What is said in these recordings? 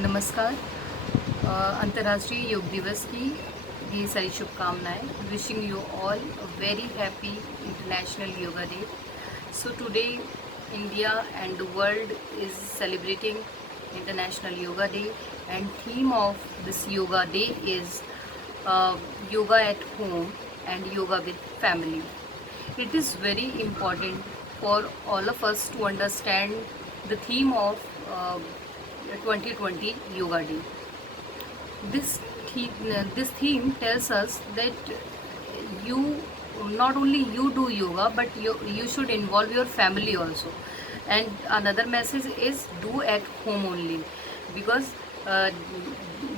नमस्कार। अंतर्राष्ट्रीय योग दिवस की ढेर सारी शुभकामनाएं। Wishing you all a very happy international yoga day. So today India and the world is celebrating international yoga day and theme of this yoga day is yoga at home and yoga with family. It is very important for all of us to understand the theme of 2020 Yoga Day. This this theme tells us that you not only you do yoga, but you should involve your family also. And another message is do at home only, because uh,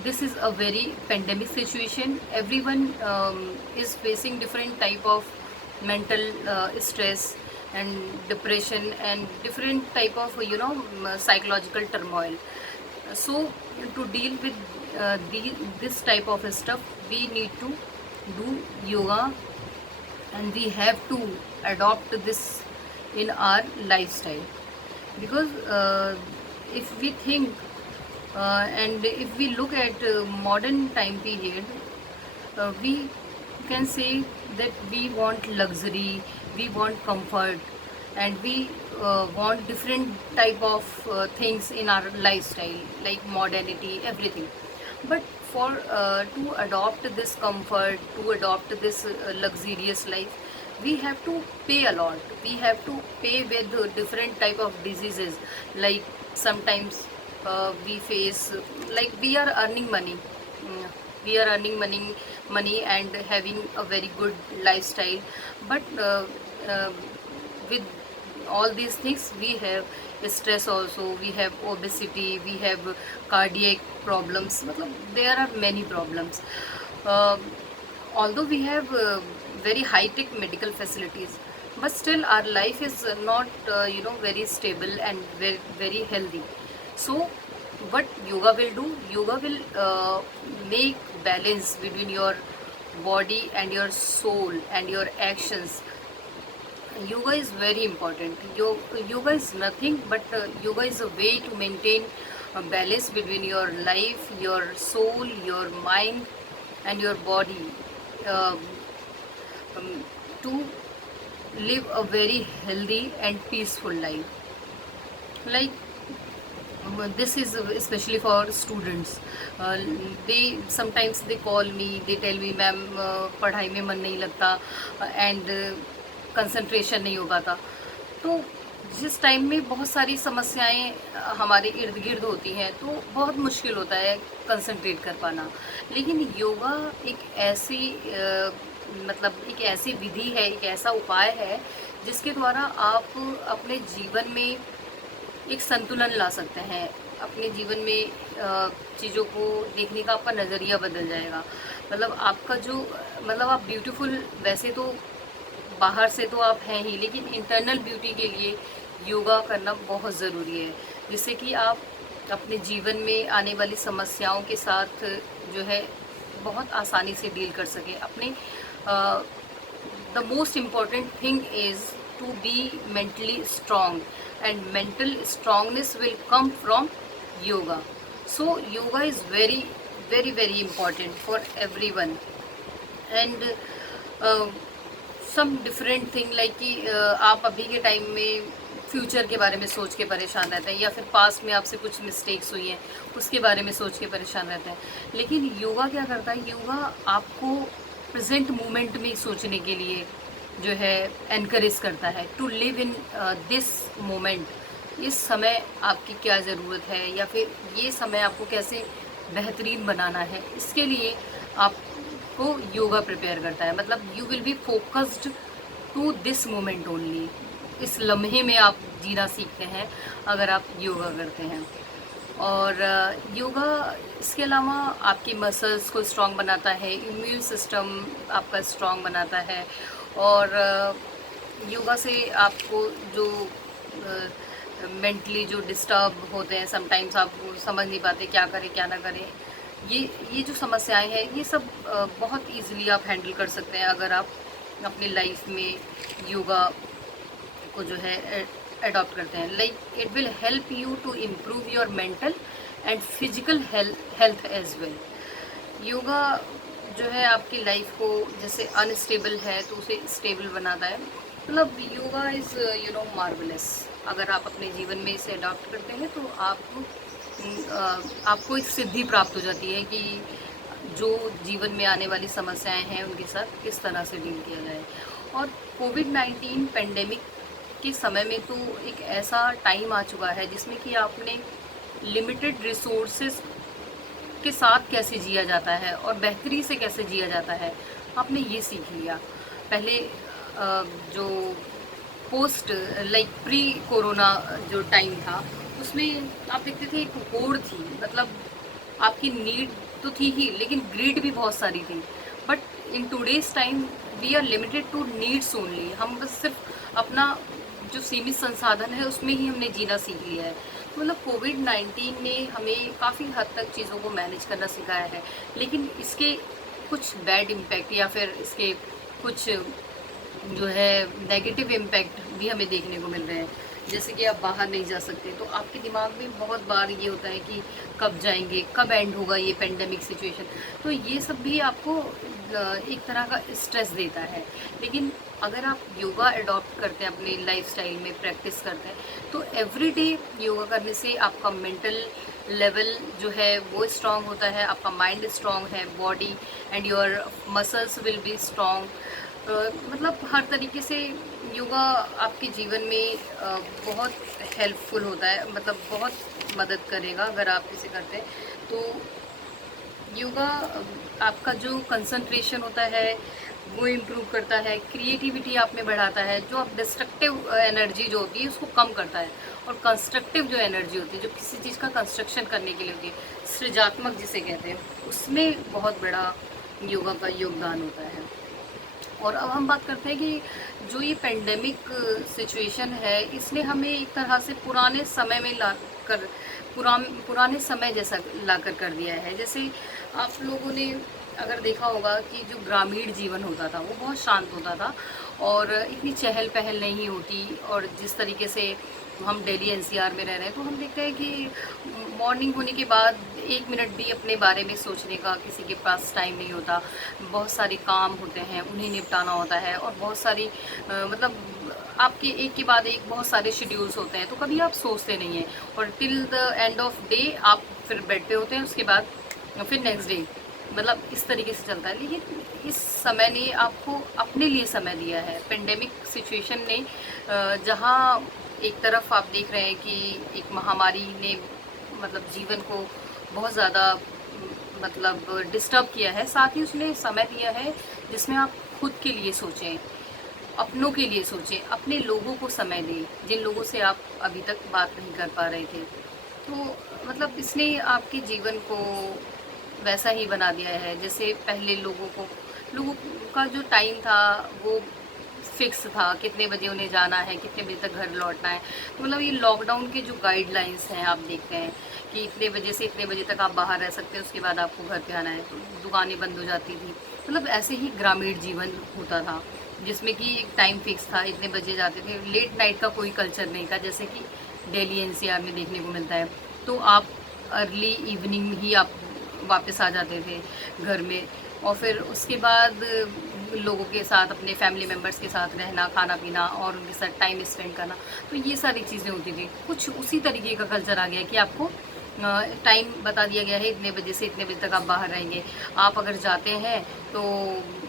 this is a very pandemic situation. Everyone is facing different type of mental stress and depression and different type of psychological turmoil. So to deal with this type of stuff, we need to do yoga, and we have to adopt this in our lifestyle. Because if we think and if we look at modern time period, we can say that we want luxury, we want comfort, and we want different type of things in our lifestyle, like modernity, everything. But for to adopt this comfort, to adopt this luxurious life, we have to pay a lot. We have to pay with different type of diseases. Like sometimes we face, like we are earning money. We are earning money and having a very good lifestyle, but uh, with all these things we have stress also, we have obesity, we have cardiac problems. Matlab, there are many problems. uh, Although we have very high tech medical facilities, but still our life is not very stable and very healthy. So what yoga will do, yoga will make balance between your body and your soul and your actions. Yoga is very important. Yoga is nothing but yoga is a way to maintain a balance between your life, your soul, your mind, and your body, um, to live a very healthy and peaceful life. Like this is especially for students. uh, they sometimes they call me, they tell me, ma'am पढ़ाई में मन नहीं लगता and concentration नहीं हो पाता. तो जिस टाइम में बहुत सारी समस्याएं हमारे इर्द गिर्द होती हैं, तो बहुत मुश्किल होता है कंसंट्रेट कर पाना. लेकिन योगा एक ऐसी मतलब एक ऐसी विधि है, एक ऐसा उपाय है जिसके द्वारा आप अपने जीवन में एक संतुलन ला सकते हैं. अपने जीवन में चीज़ों को देखने का आपका नज़रिया बदल जाएगा. मतलब आपका जो मतलब आप ब्यूटीफुल, वैसे तो बाहर से तो आप हैं ही, लेकिन इंटरनल ब्यूटी के लिए योगा करना बहुत ज़रूरी है, जिससे कि आप अपने जीवन में आने वाली समस्याओं के साथ जो है बहुत आसानी से डील कर सकें. अपने the most important thing is to be mentally strong, and mental strongness will come from yoga. So yoga is very important for everyone. And uh, some different thing, like कि आप अभी के टाइम में future के बारे में सोच के परेशान रहते हैं, या फिर पास्ट में आपसे कुछ मिस्टेक्स हुई हैं उसके बारे में सोच के परेशान रहते हैं. लेकिन योगा क्या करता है, योगा आपको प्रेजेंट मोमेंट में सोचने के लिए जो है एनकरेज करता है, to live in this moment. इस समय आपकी क्या ज़रूरत है, या फिर ये समय आपको कैसे बेहतरीन बनाना है, इसके लिए आपको योगा प्रिपेयर करता है. मतलब you will be focused to this moment only. इस लम्हे में आप जीना सीखते हैं अगर आप योगा करते हैं. और योगा इसके अलावा आपके मसल्स को स्ट्रॉन्ग बनाता है, इम्यून सिस्टम आपका स्ट्रॉन्ग बनाता है. और योगा से आपको जो मेंटली जो डिस्टर्ब होते हैं, समटाइम्स आप समझ नहीं पाते क्या करें क्या ना करें, ये जो समस्याएं हैं, ये सब बहुत इजीली आप हैंडल कर सकते हैं अगर आप अपनी लाइफ में योगा को जो है अडॉप्ट करते हैं. Like it will help you to improve your mental and physical health as well. Yoga जो है आपकी लाइफ को जैसे अनस्टेबल है तो उसे स्टेबल बनाता है। मतलब योगा इज़ मार्वलस। अगर आप अपने जीवन में इसे अडॉप्ट करते हैं तो आपको एक सिद्धि प्राप्त हो जाती है कि जो जीवन में आने वाली समस्याएं हैं उनके साथ किस तरह से डील किया जाए। और कोविड-19 पेंडेमिक के समय में तो एक ऐसा टाइम आ चुका है जिसमें कि आपने लिमिटेड रिसोर्सेज के साथ कैसे जिया जाता है और बेहतरी से कैसे जिया जाता है, आपने ये सीख लिया। पहले जो पोस्ट लाइक प्री कोरोना जो टाइम था, उसमें आप देखते थे एक होड़ थी। मतलब आपकी नीड तो थी ही, लेकिन ग्रीड भी बहुत सारी थी। But in today's time we are limited to needs only. हम बस सिर्फ अपना जो सीमित संसाधन है उसमें ही हमने जीना सीख लिया है। मतलब कोविड-19 ने हमें काफ़ी हद तक चीज़ों को मैनेज करना सिखाया है, लेकिन इसके कुछ बैड इम्पैक्ट या फिर इसके कुछ जो है नेगेटिव इम्पैक्ट भी हमें देखने को मिल रहे हैं। जैसे कि आप बाहर नहीं जा सकते तो आपके दिमाग में बहुत बार ये होता है कि कब जाएंगे, कब एंड होगा ये पेंडेमिक सिचुएशन। तो ये सब भी आपको एक तरह का स्ट्रेस देता है। लेकिन अगर आप योगा अडॉप्ट करते हैं, अपनी लाइफस्टाइल में प्रैक्टिस करते हैं, तो एवरीडे योगा करने से आपका मेंटल लेवल जो है वो स्ट्रांग होता है, आपका माइंड स्ट्रांग है, body and your muscles will be strong. मतलब हर तरीके से योगा आपके जीवन में बहुत हेल्पफुल होता है। मतलब बहुत मदद करेगा अगर आप इसे करते हैं तो। योगा आपका जो कंसंट्रेशन होता है वो इम्प्रूव करता है, क्रिएटिविटी आप में बढ़ाता है। जो आप डिस्ट्रक्टिव एनर्जी जो होती है उसको कम करता है, और कंस्ट्रक्टिव जो एनर्जी होती है जो किसी चीज़ का कंस्ट्रक्शन करने के लिए होती है, सृजात्मक जिसे कहते हैं, उसमें बहुत बड़ा योगा का योगदान होता है। और अब हम बात करते हैं कि जो ये पेंडेमिक सिचुएशन है इसने हमें एक तरह से पुराने समय में ला कर पुराने समय जैसा लाकर कर दिया है। जैसे आप लोगों ने अगर देखा होगा कि जो ग्रामीण जीवन होता था वो बहुत शांत होता था और इतनी चहल पहल नहीं होती। और जिस तरीके से हम दिल्ली एनसीआर में रह रहे हैं तो हम देखते हैं कि मॉर्निंग होने के बाद 1 मिनट भी अपने बारे में सोचने का किसी के पास टाइम नहीं होता। बहुत सारे काम होते हैं, उन्हें निपटाना होता है, और बहुत सारी मतलब आपके एक के बाद एक बहुत सारे शेड्यूल्स होते हैं, तो कभी आप सोचते नहीं हैं और till the end of day आप फिर बेड पे होते हैं। उसके बाद फिर नेक्स्ट डे, मतलब इस तरीके से चलता है। लेकिन इस समय ने आपको अपने लिए समय दिया है। पेंडेमिक सिचुएशन ने जहाँ एक तरफ आप देख रहे हैं कि एक महामारी ने मतलब जीवन को बहुत ज़्यादा मतलब डिस्टर्ब किया है, साथ ही उसने समय दिया है जिसमें आप खुद के लिए सोचें, अपनों के लिए सोचें, अपने लोगों को समय दें जिन लोगों से आप अभी तक बात नहीं कर पा रहे थे। तो मतलब इसने आपके जीवन को वैसा ही बना दिया है जैसे पहले लोगों का जो टाइम था वो फिक्स था, कितने बजे उन्हें जाना है, कितने बजे तक घर लौटना है। तो मतलब ये लॉकडाउन के जो गाइडलाइंस हैं आप देखते हैं कि इतने बजे से इतने बजे तक आप बाहर रह सकते हैं, उसके बाद आपको घर पे आना है। तो दुकानें बंद हो जाती थी। मतलब ऐसे ही ग्रामीण जीवन होता था जिसमें कि एक टाइम फिक्स था, इतने बजे जाते थे। लेट नाइट का कोई कल्चर नहीं था जैसे कि दिल्ली एनसीआर में देखने को मिलता है। तो आप अर्ली इवनिंग में ही आप वापस आ जाते थे घर में, और फिर उसके बाद लोगों के साथ, अपने फैमिली मेम्बर्स के साथ रहना, खाना पीना और उनके साथ टाइम स्पेंड करना। तो ये सारी चीज़ें होती थी। कुछ उसी तरीके का कल्चर आ गया कि आपको टाइम बता दिया गया है, इतने बजे से इतने बजे तक आप बाहर रहेंगे। आप अगर जाते हैं तो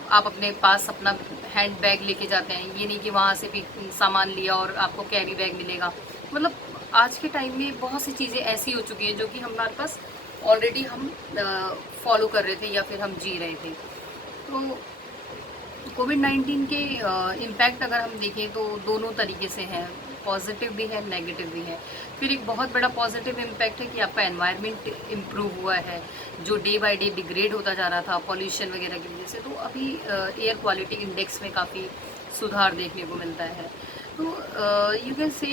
आप अपने पास अपना हैंड बैग लेके जाते हैं, ये नहीं कि वहाँ से भी सामान लिया और आपको कैरी बैग मिलेगा। मतलब आज के टाइम में बहुत सी चीज़ें ऐसी हो चुकी हैं जो कि हमारे पास ऑलरेडी हम फॉलो कर रहे थे या फिर हम जी रहे थे। तो कोविड-19 के इम्पैक्ट अगर हम देखें तो दोनों तरीके से हैं, पॉजिटिव भी है, नेगेटिव भी है। फिर एक बहुत बड़ा पॉजिटिव इम्पैक्ट है कि आपका एनवायरनमेंट इम्प्रूव हुआ है, जो डे बाय डे डिग्रेड होता जा रहा था पॉल्यूशन वगैरह की वजह से। तो अभी एयर क्वालिटी इंडेक्स में काफ़ी सुधार देखने को मिलता है। तो यू कैन से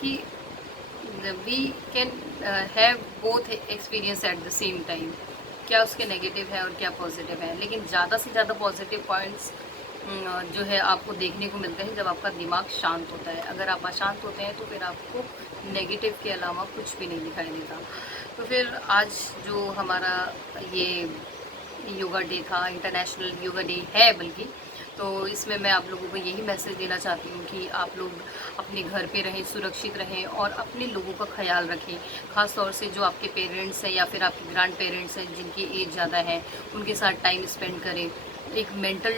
कि we can have both experience at the same time. क्या उसके नेगेटिव है और क्या पॉजिटिव है, लेकिन ज़्यादा से ज़्यादा पॉजिटिव पॉइंट्स जो है आपको देखने को मिलते हैं जब आपका दिमाग शांत होता है। अगर आप अशांत होते हैं तो फिर आपको नेगेटिव के अलावा कुछ भी नहीं दिखाई देता। तो फिर आज जो हमारा ये योगा डे था, इंटरनेशनल योगा डे है बल्कि, तो इसमें मैं आप लोगों को यही मैसेज देना चाहती हूँ कि आप लोग अपने घर पे रहें, सुरक्षित रहें और अपने लोगों का ख्याल रखें। ख़ास तौर से जो आपके पेरेंट्स हैं या फिर आपके ग्रैंड पेरेंट्स हैं जिनकी एज ज़्यादा है, उनके साथ टाइम स्पेंड करें। एक मेंटल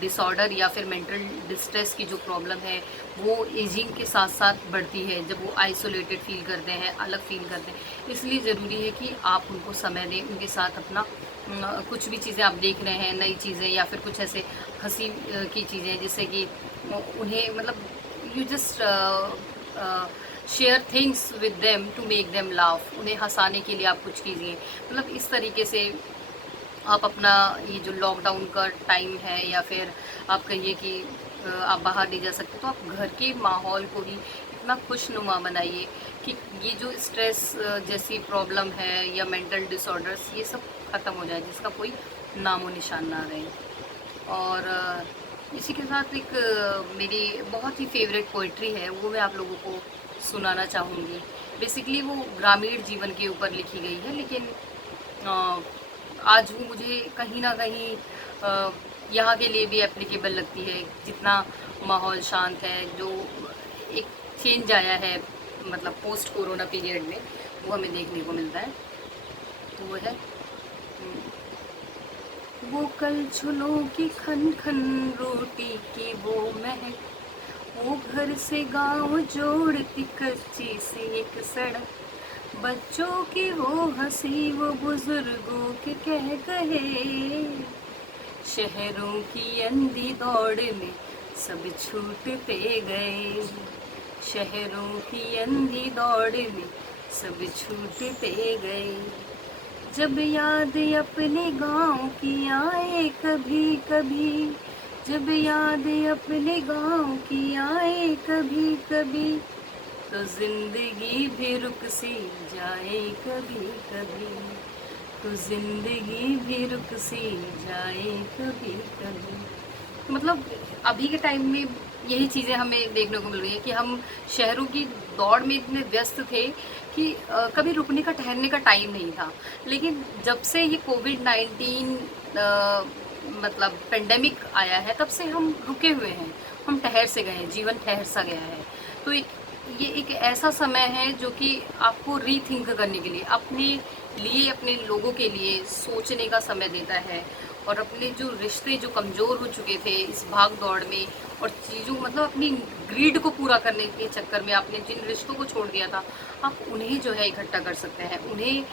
डिसऑर्डर या फिर मेंटल डिस्ट्रेस की जो प्रॉब्लम है वो एजिंग के साथ साथ बढ़ती है, जब वो आइसोलेटेड फील करते हैं, अलग फील करते हैं। इसलिए ज़रूरी है कि आप उनको समय दें, उनके साथ अपना कुछ भी चीज़ें आप देख रहे हैं, नई चीज़ें या फिर कुछ ऐसे हंसी की चीज़ें, जिससे कि उन्हें मतलब you just share things with them to make them laugh. उन्हें हंसाने के लिए आप कुछ कीजिए। मतलब इस तरीके से आप अपना ये जो लॉकडाउन का टाइम है या फिर आप कहिए कि आप बाहर नहीं जा सकते, तो आप घर के माहौल को ही इतना खुशनुमा बनाइए कि ये जो स्ट्रेस जैसी प्रॉब्लम है या मेंटल डिसऑर्डर्स, ये सब ख़त्म हो जाए, जिसका कोई नामो निशान ना रहे। और इसी के साथ एक मेरी बहुत ही फेवरेट पोइट्री है, वो मैं आप लोगों को सुनाना चाहूँगी। बेसिकली वो ग्रामीण जीवन के ऊपर लिखी गई है, लेकिन आज वो मुझे कहीं ना कहीं यहाँ के लिए भी एप्लीकेबल लगती है। जितना माहौल शांत है, जो एक चेंज आया है मतलब पोस्ट कोरोना पीरियड में, वो हमें देखने को मिलता है। तो वो है वो कल चूल्हों की खन खन रोटी की वो महक, वो घर से गांव जोड़ती कच्ची सी एक सड़क, बच्चों की वो हंसी, वो बुजुर्गों के कह कहे, शहरों की अंधी दौड़ में सब छूटते गए, शहरों की अंधी दौड़ में सब छूटते गए। जब याद अपने गांव की आए कभी कभी, जब याद अपने गांव की आए कभी कभी, तो जिंदगी भी रुक सी जाए कभी कभी, तो जिंदगी भी रुक सी जाए कभी कभी। मतलब अभी के टाइम में यही चीज़ें हमें देखने को मिल रही है कि हम शहरों की दौड़ में इतने व्यस्त थे कि कभी रुकने का, ठहरने का टाइम नहीं था। लेकिन जब से ये कोविड-19 मतलब पेंडेमिक आया है, तब से हम रुके हुए हैं, हम ठहर से गए हैं, जीवन ठहर सा गया है। तो ये एक ऐसा समय है जो कि आपको रीथिंक करने के लिए, अपने लिए, अपने लोगों के लिए सोचने का समय देता है। और अपने जो रिश्ते जो कमज़ोर हो चुके थे इस भाग दौड़ में, और चीज़ों मतलब अपनी ग्रीड को पूरा करने के चक्कर में आपने जिन रिश्तों को छोड़ दिया था, आप उन्हें जो है इकट्ठा कर सकते हैं, उन्हें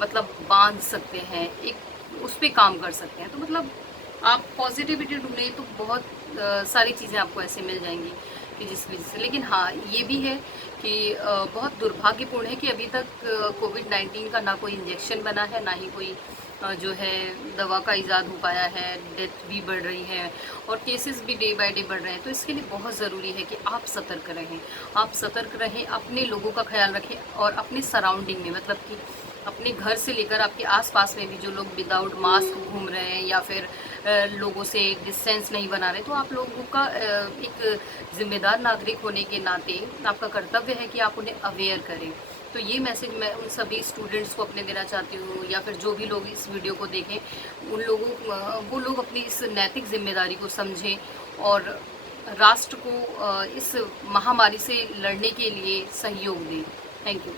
मतलब बांध सकते हैं, एक उस पर काम कर सकते हैं। तो मतलब आप पॉजिटिविटी ढूंढें तो बहुत सारी चीज़ें आपको ऐसे मिल जाएंगी कि जिस वजह से। लेकिन हाँ, ये भी है कि बहुत दुर्भाग्यपूर्ण है कि अभी तक कोविड-19 का ना कोई इंजेक्शन बना है, ना ही कोई जो है दवा का इजाद हो पाया है। डेथ भी बढ़ रही है और केसेस भी डे बाय डे बढ़ रहे हैं। तो इसके लिए बहुत ज़रूरी है कि आप सतर्क रहें, आप सतर्क रहें, अपने लोगों का ख्याल रखें और अपने सराउंडिंग में, मतलब कि अपने घर से लेकर आपके आसपास में भी जो लोग विदाउट मास्क घूम रहे हैं या फिर लोगों से डिस्टेंस नहीं बना रहे, तो आप लोगों का एक जिम्मेदार नागरिक होने के नाते आपका कर्तव्य है कि आप उन्हें अवेयर करें। तो ये मैसेज मैं उन सभी स्टूडेंट्स को अपने देना चाहती हूँ, या फिर जो भी लोग इस वीडियो को देखें, उन लोगों वो लोग अपनी इस नैतिक जिम्मेदारी को समझें और राष्ट्र को इस महामारी से लड़ने के लिए सहयोग दें। Thank you.